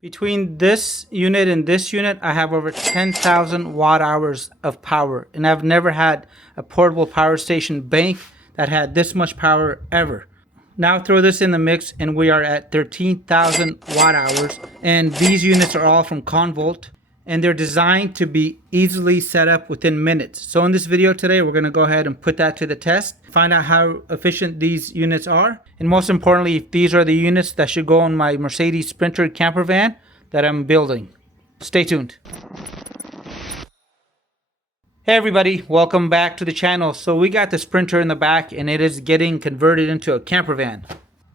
Between this unit and this unit, I have over 10,000 watt hours of power. And I've never had a portable power station bank that had this much power ever. Now throw this in the mix and we are at 13,000 watt hours. And these units are all from Comvolt. And they're designed to be easily set up within minutes. So in this video today, we're gonna go ahead and put that to the test, find out how efficient these units are, and most importantly, if these are the units that should go on my Mercedes Sprinter camper van that I'm building. Stay tuned. Hey everybody, welcome back to the channel. So we got the Sprinter in the back and it is getting converted into a camper van.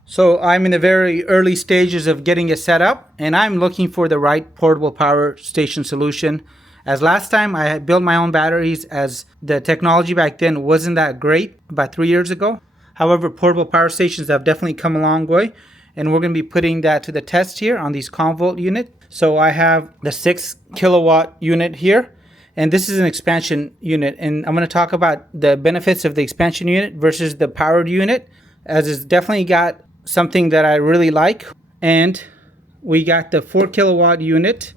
So I'm in the very early stages of getting it set up and I'm looking for the right portable power station solution. As last time I had built my own batteries, as the technology back then wasn't that great about 3 years ago. However, portable power stations have definitely come a long way and we're going to be putting that to the test here on these Comvolt unit. So I have the 6 kilowatt unit here and this is an expansion unit, and I'm going to talk about the benefits of the expansion unit versus the powered unit, as it's definitely got something that I really like. And we got the 4 kilowatt unit,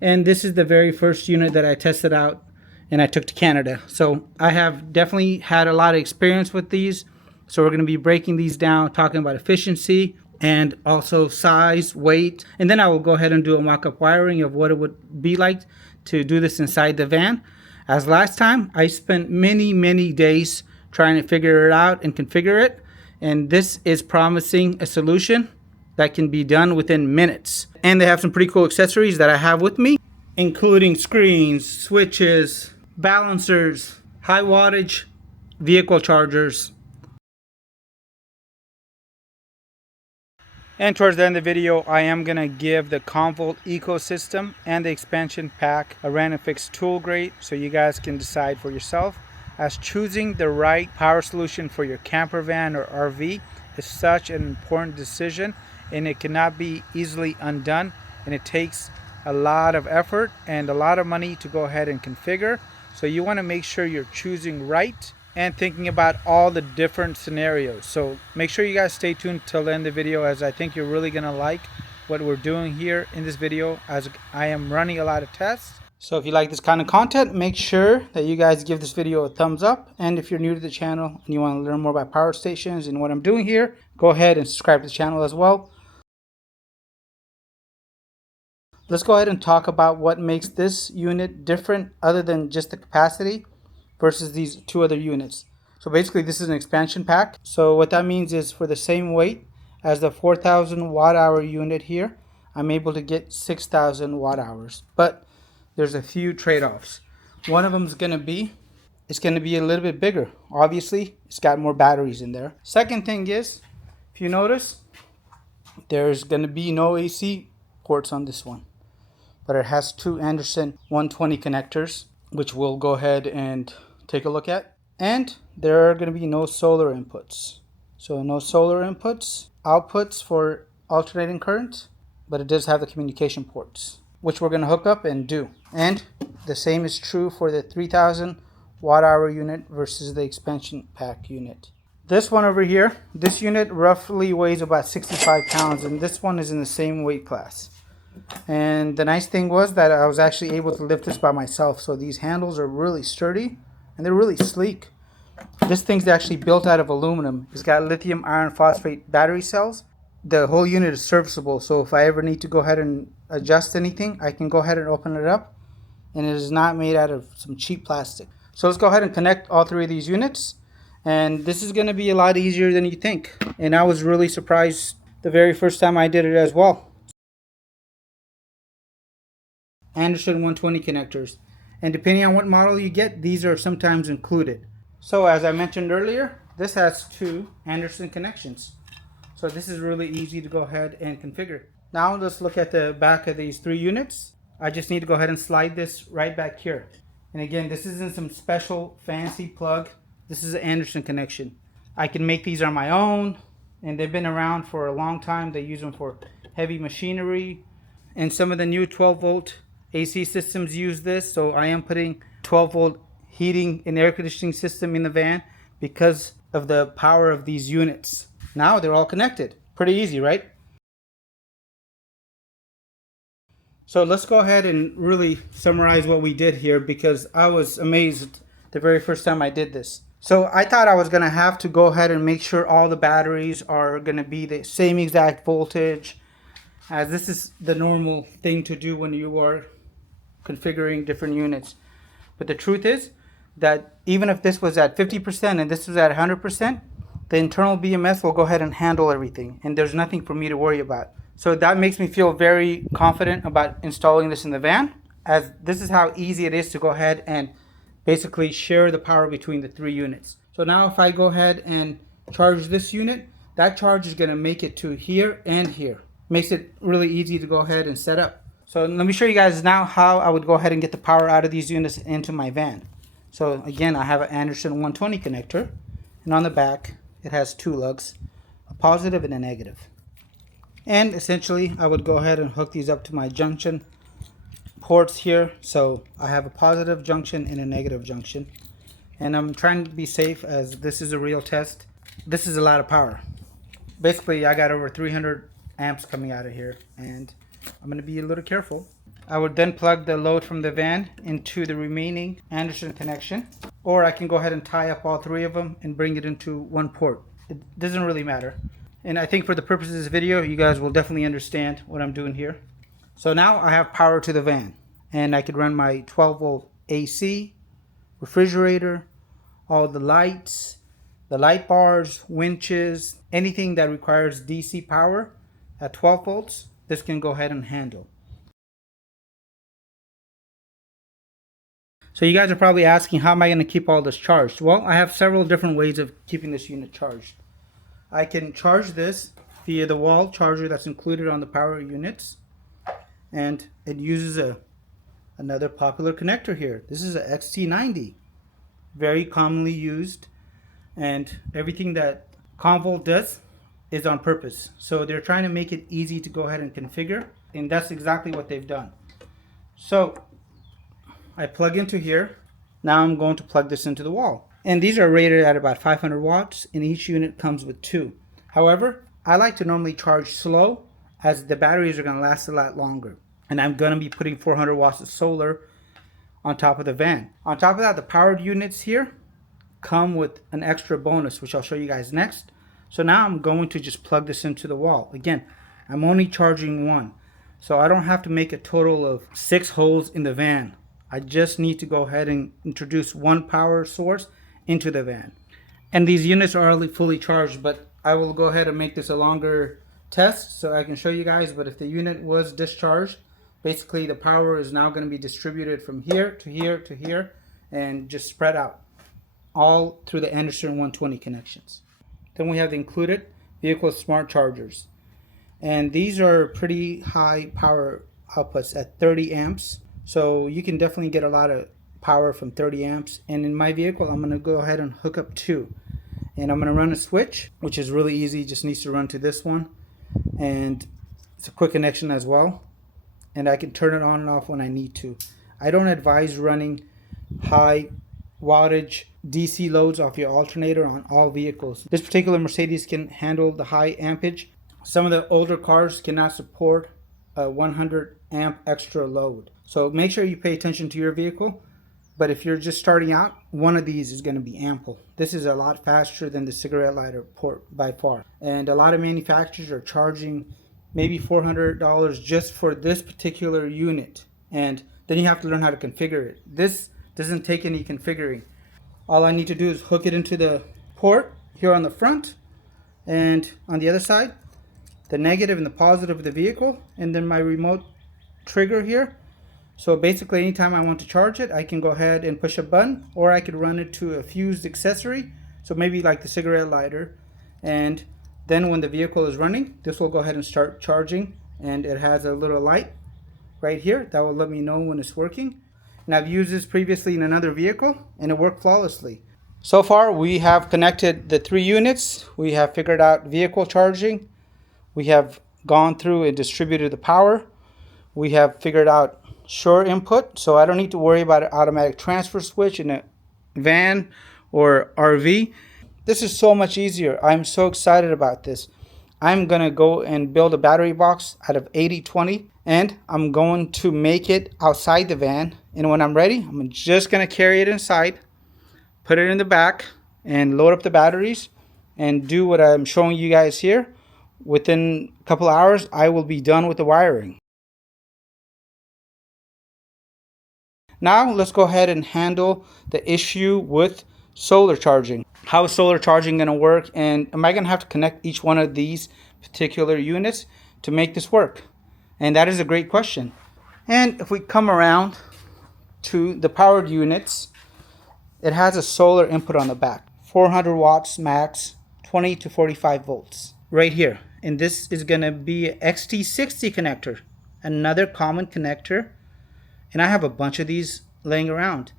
and this is the very first unit that I tested out and I took to Canada. So I have definitely had a lot of experience with these. So we're going to be breaking these down, talking about efficiency and also size, weight, and then I will go ahead and do a mock-up wiring of what it would be like to do this inside the van. As last time, I spent many days trying to figure it out and configure it. And this is promising a solution that can be done within minutes. And they have some pretty cool accessories that I have with me, including screens, switches, balancers, high wattage vehicle chargers. And towards the end of the video, I am going to give the Comvolt ecosystem and the expansion pack a RandomFix tool grade so you guys can decide for yourself, as choosing the right power solution for your camper van or RV is such an important decision and it cannot be easily undone, and it takes a lot of effort and a lot of money to go ahead and configure. So you want to make sure you're choosing right and thinking about all the different scenarios. So make sure you guys stay tuned till the end of the video, as I think you're really going to like what we're doing here in this video, as I am running a lot of tests. So if you like this kind of content, make sure that you guys give this video a thumbs up. And if you're new to the channel and you want to learn more about power stations and what I'm doing here, go ahead and subscribe to the channel as well. Let's go ahead and talk about what makes this unit different other than just the capacity versus these two other units. So basically this is an expansion pack. So what that means is for the same weight as the 4,000 watt hour unit here, I'm able to get 6,000 watt hours. But there's a few trade-offs. One of them is going to be, it's going to be a little bit bigger. Obviously, it's got more batteries in there. Second thing is, if you notice, there's going to be no AC ports on this one. But it has 2 Anderson 120 connectors, which we'll go ahead and take a look at. And there are going to be no solar inputs. So no solar inputs, outputs for alternating current, but it does have the communication ports, which we're going to hook up and do. And the same is true for the 3,000 watt hour unit versus the expansion pack unit. This one over here, this unit roughly weighs about 65 pounds, and this one is in the same weight class. And the nice thing was that I was actually able to lift this by myself. So these handles are really sturdy and they're really sleek. This thing's actually built out of aluminum. It's got lithium iron phosphate battery cells. The whole unit is serviceable, so if I ever need to go ahead and adjust anything, I can go ahead and open it up, and it is not made out of some cheap plastic. So let's go ahead and connect all 3 of these units, and this is going to be a lot easier than you think. And I was really surprised the very first time I did it as well. Anderson 120 connectors, and depending on what model you get, these are sometimes included. So as I mentioned earlier, this has 2 Anderson connections. So this is really easy to go ahead and configure. Now let's look at the back of these 3 units. I just need to go ahead and slide this right back here. And again, this isn't some special fancy plug. This is an Anderson connection. I can make these on my own, and they've been around for a long time. They use them for heavy machinery, and some of the new 12 volt AC systems use this. So I am putting 12 volt heating and air conditioning system in the van because of the power of these units. Now they're all connected. Pretty easy, right? So let's go ahead and really summarize what we did here, because I was amazed the very first time I did this. So I thought I was going to have to go ahead and make sure all the batteries are going to be the same exact voltage, as this is the normal thing to do when you are configuring different units. But the truth is that even if this was at 50% and this was at 100%, the internal BMS will go ahead and handle everything, and there's nothing for me to worry about. So that makes me feel very confident about installing this in the van, as this is how easy it is to go ahead and basically share the power between the three units. So now if I go ahead and charge this unit, that charge is going to make it to here and here. Makes it really easy to go ahead and set up. So let me show you guys now how I would go ahead and get the power out of these units into my van. So again, I have an Anderson 120 connector, and on the back it has two lugs, a positive and a negative. And essentially I would go ahead and hook these up to my junction ports here. So I have a positive junction and a negative junction, and I'm trying to be safe as this is a real test. This is a lot of power. Basically I got over 300 amps coming out of here, and I'm going to be a little careful. I would then plug the load from the van into the remaining Anderson connection, or I can go ahead and tie up all three of them and bring it into one port. It doesn't really matter. And I think for the purpose of this video, you guys will definitely understand what I'm doing here. So now I have power to the van, and I could run my 12 volt AC, refrigerator, all the lights, the light bars, winches, anything that requires DC power at 12 volts, this can go ahead and handle. So you guys are probably asking, how am I going to keep all this charged? Well, I have several different ways of keeping this unit charged. I can charge this via the wall charger that's included on the power units, and it uses another popular connector here. This is a XT90, very commonly used, and everything that Comvolt does is on purpose. So they're trying to make it easy to go ahead and configure, and that's exactly what they've done. So I plug into here. Now I'm going to plug this into the wall. And these are rated at about 500 watts, and each unit comes with two. However, I like to normally charge slow, as the batteries are going to last a lot longer. And I'm going to be putting 400 watts of solar on top of the van. On top of that, the powered units here come with an extra bonus, which I'll show you guys next. So now I'm going to just plug this into the wall. Again, I'm only charging one, so I don't have to make a total of 6 holes in the van. I just need to go ahead and introduce one power source into the van. And these units are already fully charged, but I will go ahead and make this a longer test so I can show you guys. But if the unit was discharged, basically the power is now going to be distributed from here to here to here, and just spread out all through the Anderson 120 connections. Then we have the included vehicle smart chargers, and these are pretty high power outputs at 30 amps. So you can definitely get a lot of power from 30 amps. And in my vehicle, I'm going to go ahead and hook up 2. And I'm going to run a switch, which is really easy. Just needs to run to this one. And it's a quick connection as well. And I can turn it on and off when I need to. I don't advise running high wattage DC loads off your alternator on all vehicles. This particular Mercedes can handle the high ampage. Some of the older cars cannot support a 100 amp extra load. So make sure you pay attention to your vehicle. But if you're just starting out, one of these is going to be ample. This is a lot faster than the cigarette lighter port by far. And a lot of manufacturers are charging maybe $400 just for this particular unit. And then you have to learn how to configure it. This doesn't take any configuring. All I need to do is hook it into the port here on the front, and on the other side, the negative and the positive of the vehicle, and then my remote trigger here. So basically anytime I want to charge it, I can go ahead and push a button, or I could run it to a fused accessory, so maybe like the cigarette lighter, and then when the vehicle is running, this will go ahead and start charging, and it has a little light right here that will let me know when it's working. And I've used this previously in another vehicle, and it worked flawlessly. So far we have connected the 3 units. We have figured out vehicle charging. We have gone through and distributed the power. We have figured out Sure input, so I don't need to worry about an automatic transfer switch in a van or RV. This is so much easier. I'm so excited about this. I'm gonna go and build a battery box out of 80/20 and I'm going to make it outside the van. And when I'm ready, I'm just going to carry it inside, put it in the back, and load up the batteries and do what I'm showing you guys here. Within a couple hours, I will be done with the wiring. Now let's go ahead and handle the issue with solar charging. How is solar charging going to work, and am I going to have to connect each one of these particular units to make this work? And that is a great question. And if we come around to the powered units, it has a solar input on the back, 400 watts max, 20 to 45 volts right here. And this is going to be an XT60 connector, another common connector. And I have a bunch of these laying around,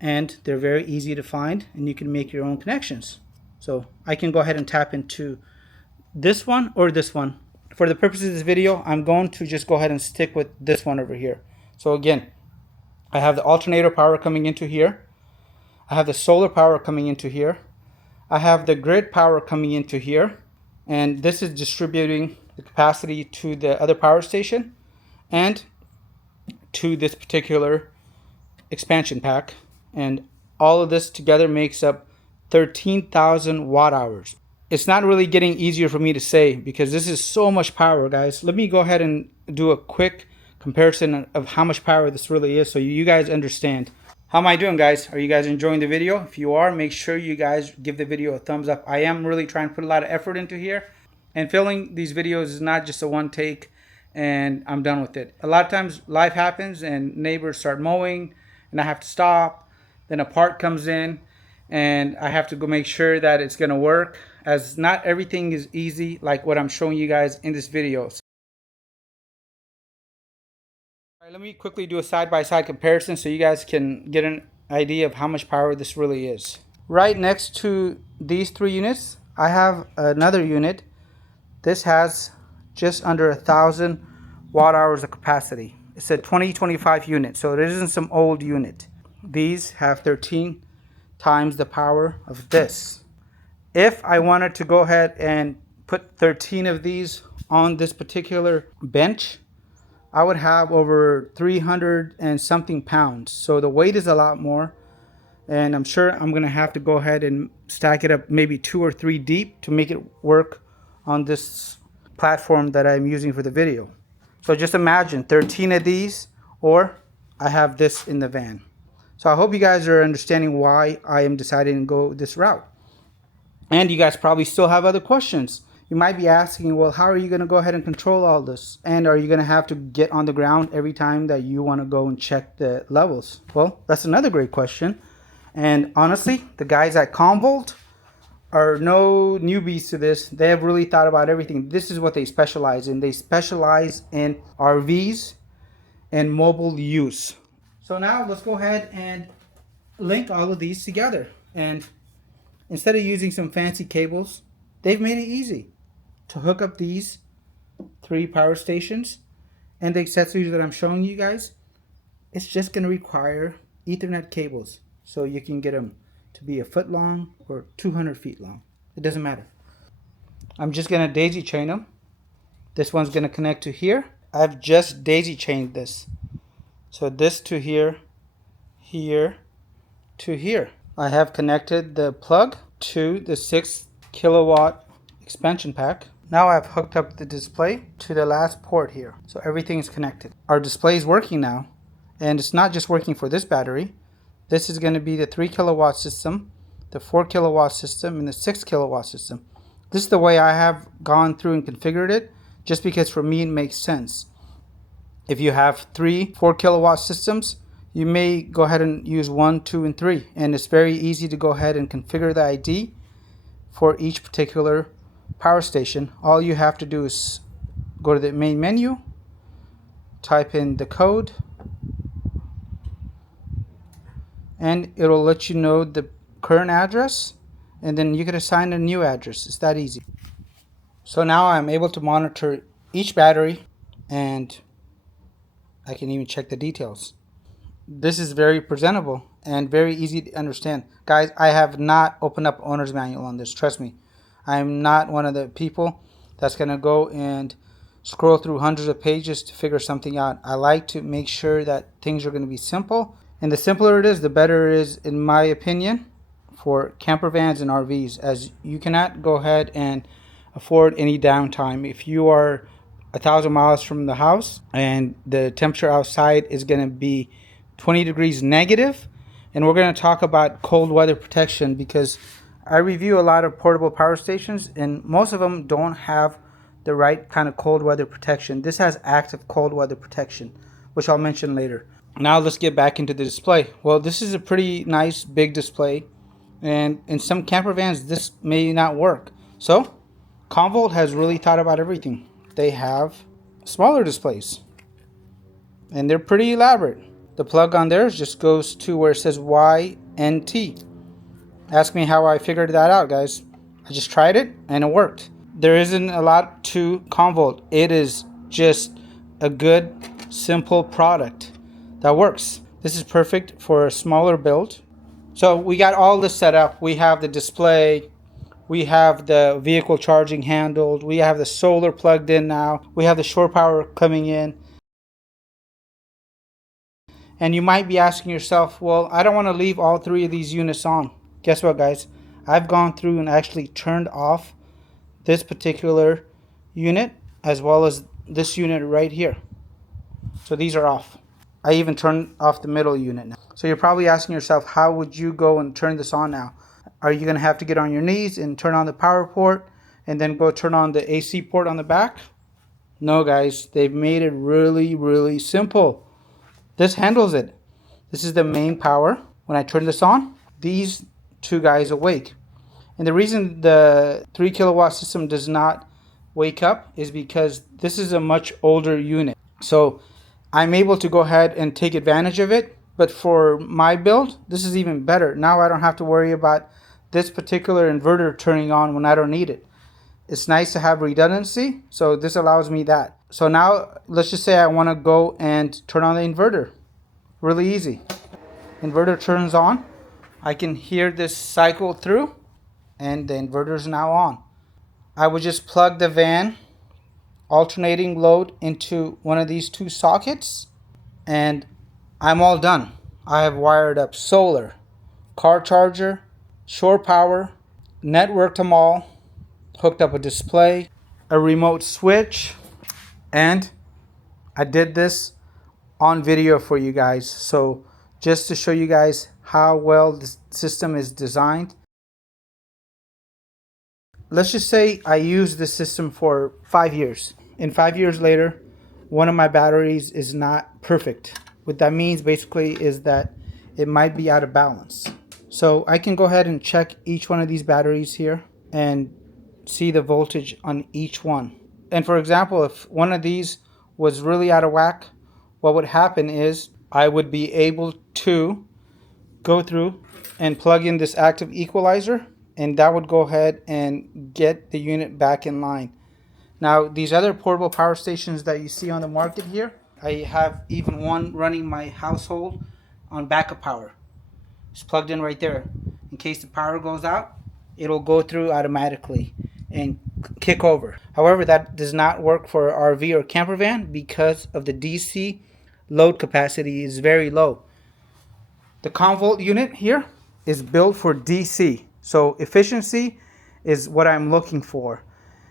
and they're very easy to find, and you can make your own connections. So I can go ahead and tap into this one or this one. For the purposes of this video, I'm going to just go ahead and stick with this one over here. So again, I have the alternator power coming into here. I have the solar power coming into here. I have the grid power coming into here. And this is distributing the capacity to the other power station and to this particular expansion pack. And all of this together makes up 13,000 watt hours. It's not really getting easier for me to say because this is so much power, guys. Let me go ahead and do a quick comparison of how much power this really is so you guys understand. How am I doing, guys? Are you guys enjoying the video? If you are, make sure you guys give the video a thumbs up. I am really trying to put a lot of effort into here, and filming these videos is not just a one take and I'm done with it. A lot of times life happens and neighbors start mowing and I have to stop. Then a part comes in and I have to go make sure that it's going to work, as not everything is easy like what I'm showing you guys in this video. All right, let me quickly do a side-by-side comparison so you guys can get an idea of how much power this really is. Right next to these three units, I have another unit. This has just under 1,000 watt hours of capacity. It's a 2025 unit, so it isn't some old unit. These have 13 times the power of this. If I wanted to go ahead and put 13 of these on this particular bench, I would have over 300 and something pounds. So the weight is a lot more, and I'm sure I'm gonna have to go ahead and stack it up maybe 2 or 3 deep to make it work on this platform that I'm using for the video. So just imagine 13 of these, or I have this in the van. So I hope you guys are understanding why I am deciding to go this route. And you guys probably still have other questions. You might be asking, well, how are you going to go ahead and control all this? And are you going to have to get on the ground every time that you want to go and check the levels? Well, that's another great question. And honestly, the guys at Comvolt are no newbies to this. They have really thought about everything. This is what they specialize in. They specialize in RVs and mobile use. So now let's go ahead and link all of these together. And instead of using some fancy cables, they've made it easy to hook up these 3 power stations and the accessories that I'm showing you guys. It's just going to require Ethernet cables, so you can get them to be 1 foot long or 200 feet long. It doesn't matter. I'm just going to daisy chain them. This one's going to connect to here. I've just daisy chained this. So this to here, here to here. I have connected the plug to the 6 kilowatt expansion pack. Now I've hooked up the display to the last port here. So everything's connected. Our display is working now, and it's not just working for this battery. This is going to be the 3 kilowatt system, the 4 kilowatt system, and the 6 kilowatt system. This is the way I have gone through and configured it, just because for me it makes sense. If you have 3 4 kilowatt systems, you may go ahead and use 1, 2, and 3. And it's very easy to go ahead and configure the ID for each particular power station. All you have to do is go to the main menu, type in the code, and it'll let you know the current address, and then you can assign a new address. It's that easy. So now I'm able to monitor each battery, and I can even check the details. This is very presentable and very easy to understand. Guys, I have not opened up owner's manual on this. Trust me. I'm not one of the people that's going to go and scroll through hundreds of pages to figure something out. I like to make sure that things are going to be simple. And the simpler it is, the better it is, in my opinion, for camper vans and RVs, as you cannot go ahead and afford any downtime. If you are 1,000 miles from the house and the temperature outside is going to be 20 degrees negative, and we're going to talk about cold weather protection, because I review a lot of portable power stations and most of them don't have the right kind of cold weather protection. This has active cold weather protection, which I'll mention later. Now let's get back into the display. Well, this is a pretty nice big display, and in some camper vans this may not work. So Comvolt has really thought about everything. They have smaller displays and they're pretty elaborate. The plug on there just goes to where it says Y and T. Ask me how I figured that out, guys. I just tried it and it worked. There isn't a lot to Comvolt. It is just a good, simple product that works. This is perfect for a smaller build. So we got all this set up. We have the display, we have the vehicle charging handled, we have the solar plugged in now, we have the shore power coming in. And you might be asking yourself, well, I don't want to leave all three of these units on. Guess what, guys? I've gone through and actually turned off this particular unit as well as this unit right here. So these are off. I even turned off the middle unit now. So you're probably asking yourself, how would you go and turn this on now? Are you going to have to get on your knees and turn on the power port and then go turn on the AC port on the back? No, guys, they've made it really, really simple. This handles it. This is the main power. When I turn this on, these two guys awake. And the reason the 3 kilowatt system does not wake up is because this is a much older unit. So I'm able to go ahead and take advantage of it. But for my build, this is even better. Now I don't have to worry about this particular inverter turning on when I don't need it. It's nice to have redundancy, so this allows me that. So now let's just say I want to go and turn on the inverter. Really easy. Inverter turns on. I can hear this cycle through and the inverter is now on. I would just plug the van alternating load into one of these two sockets and I'm all done. I have wired up solar, car charger, shore power, networked them all, hooked up a display, a remote switch, and I did this on video for you guys. So just to show you guys how well this system is designed. Let's just say I use this system for 5 years. And 5 years later, one of my batteries is not perfect. What that means basically is that it might be out of balance. So I can go ahead and check each one of these batteries here and see the voltage on each one. And for example, if one of these was really out of whack, what would happen is I would be able to go through and plug in this active equalizer, and that would go ahead and get the unit back in line. Now these other portable power stations that you see on the market here, I have even one running my household on backup power. It's plugged in right there. In case the power goes out, it'll go through automatically and kick over. However, that does not work for an RV or camper van because of the DC load capacity is very low. The Comvolt unit here is built for DC, so efficiency is what I'm looking for.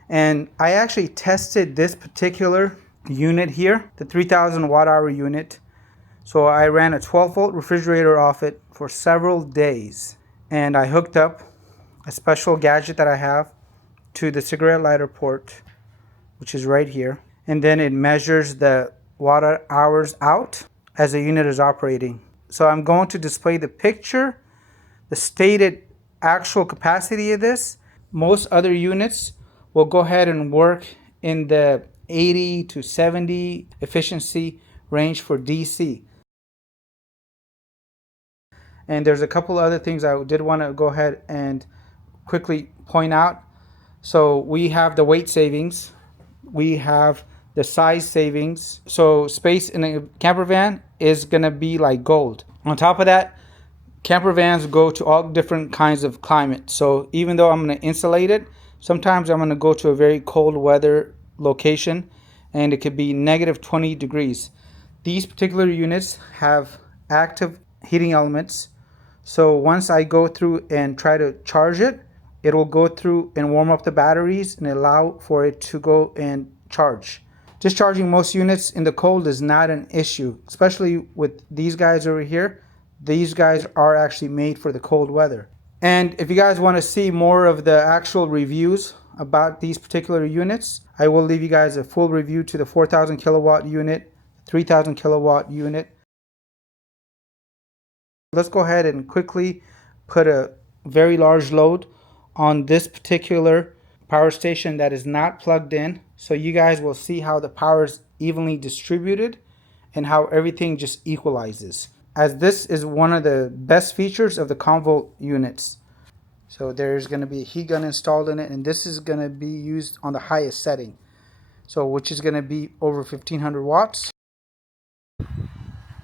And I actually tested this particular unit here, the 3000 watt hour unit. So I ran a 12 volt refrigerator off it for several days, and I hooked up a special gadget that I have to the cigarette lighter port, which is right here, and then it measures the watt hours out as the unit is operating. So I'm going to display the picture, the stated actual capacity of this. Most other units will go ahead and work in the 80 to 70 efficiency range for DC. And there's a couple other things I did want to go ahead and quickly point out. So we have the weight savings, we have the size savings. So space in a camper van is gonna be like gold. On top of that, camper vans go to all different kinds of climate. So even though I'm gonna insulate it, sometimes I'm gonna go to a very cold weather location and it could be negative 20 degrees. These particular units have active heating elements. So once I go through and try to charge it, it will go through and warm up the batteries and allow for it to go and charge. Discharging most units in the cold is not an issue, especially with these guys over here. These guys are actually made for the cold weather. And if you guys want to see more of the actual reviews about these particular units, I will leave you guys a full review to the 4,000 kilowatt unit, 3,000 kilowatt unit. Let's go ahead and quickly put a very large load on this particular power station that is not plugged in, so you guys will see how the power is evenly distributed and how everything just equalizes, as this is one of the best features of the Comvolt units. So there's going to be a heat gun installed in it, and this is going to be used on the highest setting, so which is going to be over 1500 watts.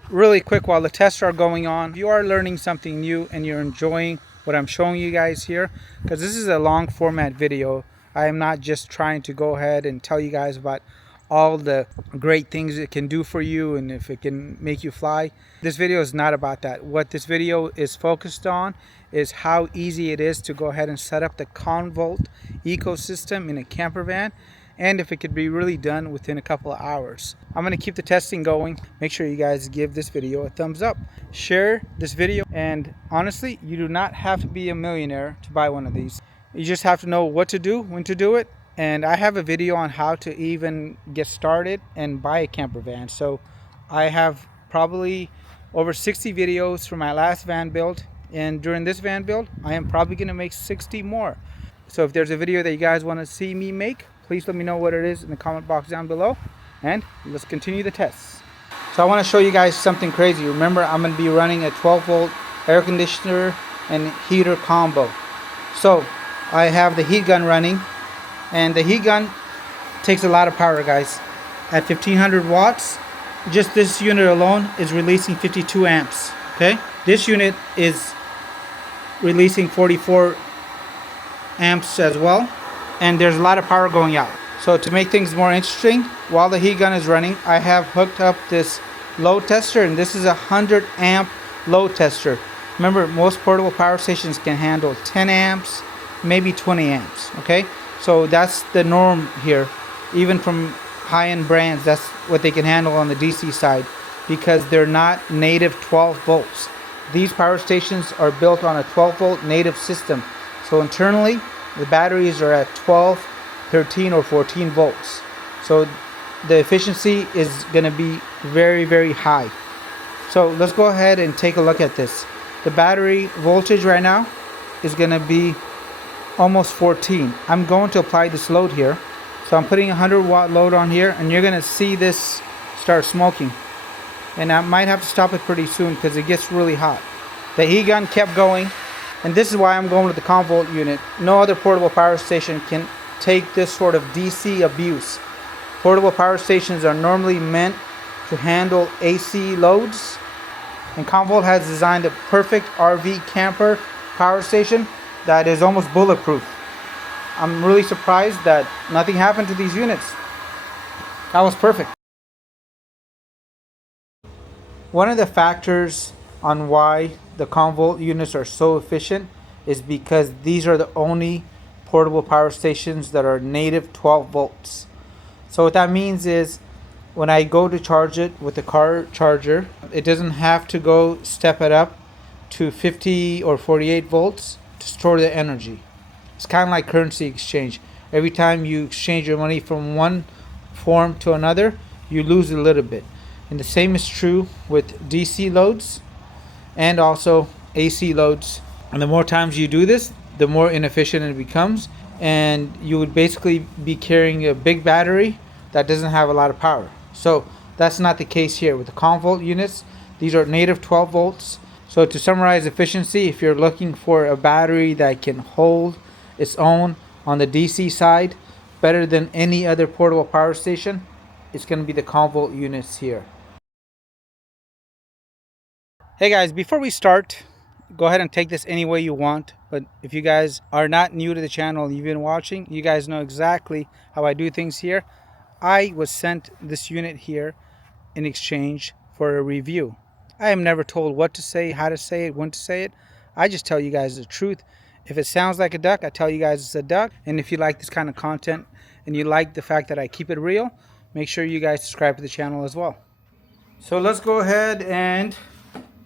Really quick, while the tests are going on, if you are learning something new and you're enjoying what I'm showing you guys here, because this is a long format video, I am not just trying to go ahead and tell you guys about all the great things it can do for you and if it can make you fly. This video is not about that. What this video is focused on is how easy it is to go ahead and set up the Comvolt ecosystem in a camper van, and if it could be really done within a couple of hours. I'm going to keep the testing going. Make sure you guys give this video a thumbs up. Share this video, and honestly, you do not have to be a millionaire to buy one of these. You just have to know what to do, when to do it, and I have a video on how to even get started and buy a camper van. So I have probably over 60 videos from my last van build, and during this van build, I am probably going to make 60 more. So if there's a video that you guys want to see me make, please let me know what it is in the comment box down below, and let's continue the tests. So I want to show you guys something crazy. Remember, I'm going to be running a 12 volt air conditioner and heater combo. So I have the heat gun running, and the heat gun takes a lot of power, guys. At 1500 watts, just this unit alone is releasing 52 amps. Okay, this unit is releasing 44 amps as well, and there's a lot of power going out. So to make things more interesting, while the heat gun is running, I have hooked up this load tester, and this is a 100 amp load tester. Remember, most portable power stations can handle 10 amps, maybe 20 amps. Okay, so that's the norm here. Even from high-end brands, that's what they can handle on the DC side, because they're not native 12 volts. These power stations are built on a 12 volt native system. So internally, the batteries are at 12, 13, or 14 volts. So the efficiency is going to be very, very high. So let's go ahead and take a look at this. The battery voltage right now is going to be almost 14. I'm going to apply this load here. So I'm putting a 100 watt load on here, and you're going to see this start smoking. And I might have to stop it pretty soon because it gets really hot. The heat gun kept going. And this is why I'm going with the Comvolt unit. No other portable power station can take this sort of DC abuse. Portable power stations are normally meant to handle AC loads, and Comvolt has designed the perfect RV camper power station that is almost bulletproof. I'm really surprised that nothing happened to these units. That was perfect. One of the factors on why the Comvolt units are so efficient is because these are the only portable power stations that are native 12 volts. So what that means is when I go to charge it with the car charger, it doesn't have to go step it up to 50 or 48 volts to store the energy. It's kind of like currency exchange. Every time you exchange your money from one form to another, you lose a little bit. And the same is true with DC loads and also AC loads. And the more times you do this, the more inefficient it becomes, and you would basically be carrying a big battery that doesn't have a lot of power. So that's not the case here with the Comvolt units. These are native 12 volts. So to summarize efficiency, if you're looking for a battery that can hold its own on the DC side better than any other portable power station, it's going to be the Comvolt units here. Hey guys, before we start, go ahead and take this any way you want. But if you guys are not new to the channel, you've been watching, you guys know exactly how I do things here. I was sent this unit here in exchange for a review. I am never told what to say, how to say it, when to say it. I just tell you guys the truth. If it sounds like a duck, I tell you guys it's a duck. And if you like this kind of content and you like the fact that I keep it real, make sure you guys subscribe to the channel as well. So let's go ahead and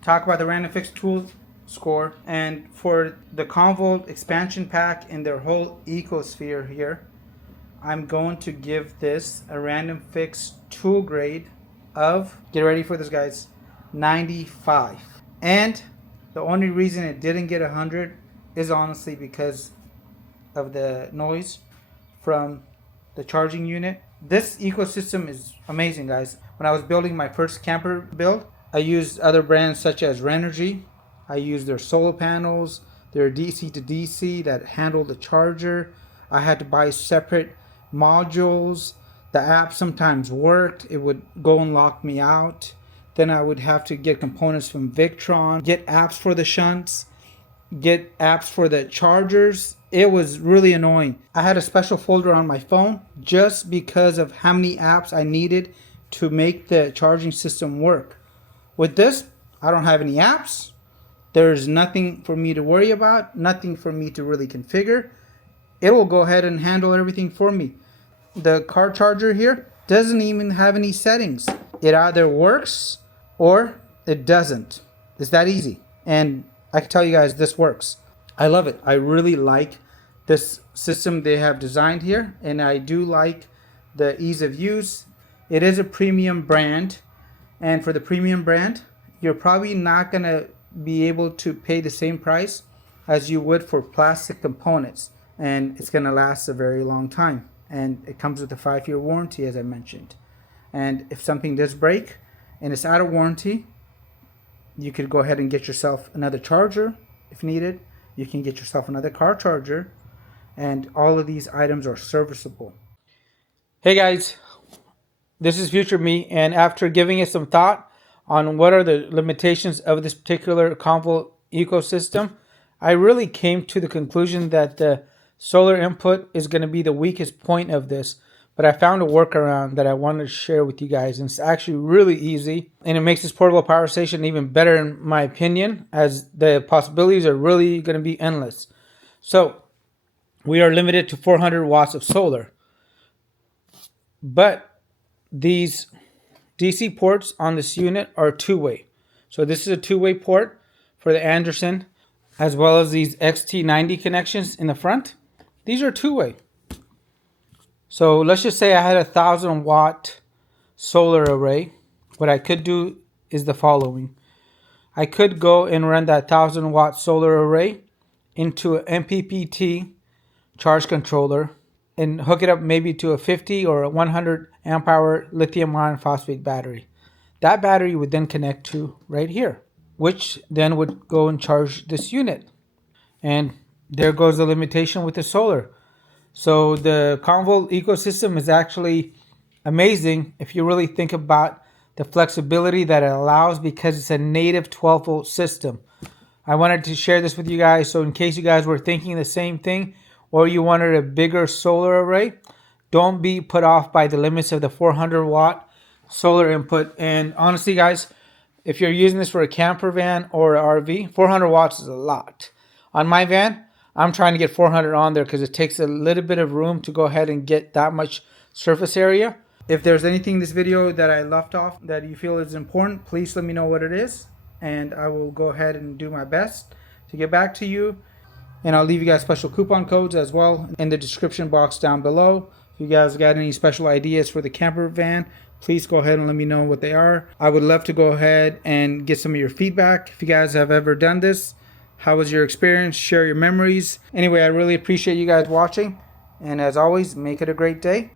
talk about the RandomFix tool score. And for the Comvolt expansion pack and their whole ecosphere here, I'm going to give this a RandomFix tool grade of, get ready for this guys, 95. And the only reason it didn't get 100 is honestly because of the noise from the charging unit. This ecosystem is amazing, guys. When I was building my first camper build, I used other brands such as Renergy. I used their solar panels, their DC to DC that handle the charger. I had to buy separate modules. The app sometimes worked. It would go and lock me out. Then I would have to get components from Victron, get apps for the shunts, get apps for the chargers. It was really annoying. I had a special folder on my phone just because of how many apps I needed to make the charging system work. With this, I don't have any apps. There's nothing for me to worry about, nothing for me to really configure. It will go ahead and handle everything for me. The car charger here doesn't even have any settings. It either works or it doesn't. It's that easy. And I can tell you guys this works. I love it. I really like this system they have designed here, and I do like the ease of use. It is a premium brand, and for the premium brand, you're probably not gonna be able to pay the same price as you would for plastic components, and it's gonna last a very long time. And it comes with a 5-year warranty, as I mentioned. And if something does break and it's out of warranty, you could go ahead and get yourself another charger if needed. You can get yourself another car charger, and all of these items are serviceable. Hey guys, this is Future Me, and after giving it some thought on what are the limitations of this particular Comvolt ecosystem, I really came to the conclusion that the solar input is going to be the weakest point of this. But I found a workaround that I wanted to share with you guys, and it's actually really easy, and it makes this portable power station even better in my opinion, as the possibilities are really going to be endless. So we are limited to 400 watts of solar, but these DC ports on this unit are two-way. So this is a two-way port for the Anderson, as well as these XT90 connections in the front. These are two-way. So let's just say I had a 1,000 watt solar array. What I could do is the following. I could go and run that 1,000 watt solar array into an MPPT charge controller and hook it up maybe to a 50 or a 100 amp hour lithium iron phosphate battery. That battery would then connect to right here, which then would go and charge this unit. And there goes the limitation with the solar. So the Comvolt ecosystem is actually amazing if you really think about the flexibility that it allows, because it's a native 12 volt system. I wanted to share this with you guys, so in case you guys were thinking the same thing or you wanted a bigger solar array, don't be put off by the limits of the 400 watt solar input. And honestly guys, if you're using this for a camper van or an RV, 400 watts is a lot. On my van, I'm trying to get 400 on there because it takes a little bit of room to go ahead and get that much surface area. If there's anything in this video that I left off that you feel is important, please let me know what it is, and I will go ahead and do my best to get back to you. And I'll leave you guys special coupon codes as well in the description box down below. If you guys got any special ideas for the camper van, please go ahead and let me know what they are. I would love to go ahead and get some of your feedback. If you guys have ever done this, how was your experience? Share your memories. Anyway, I really appreciate you guys watching. And as always, make it a great day.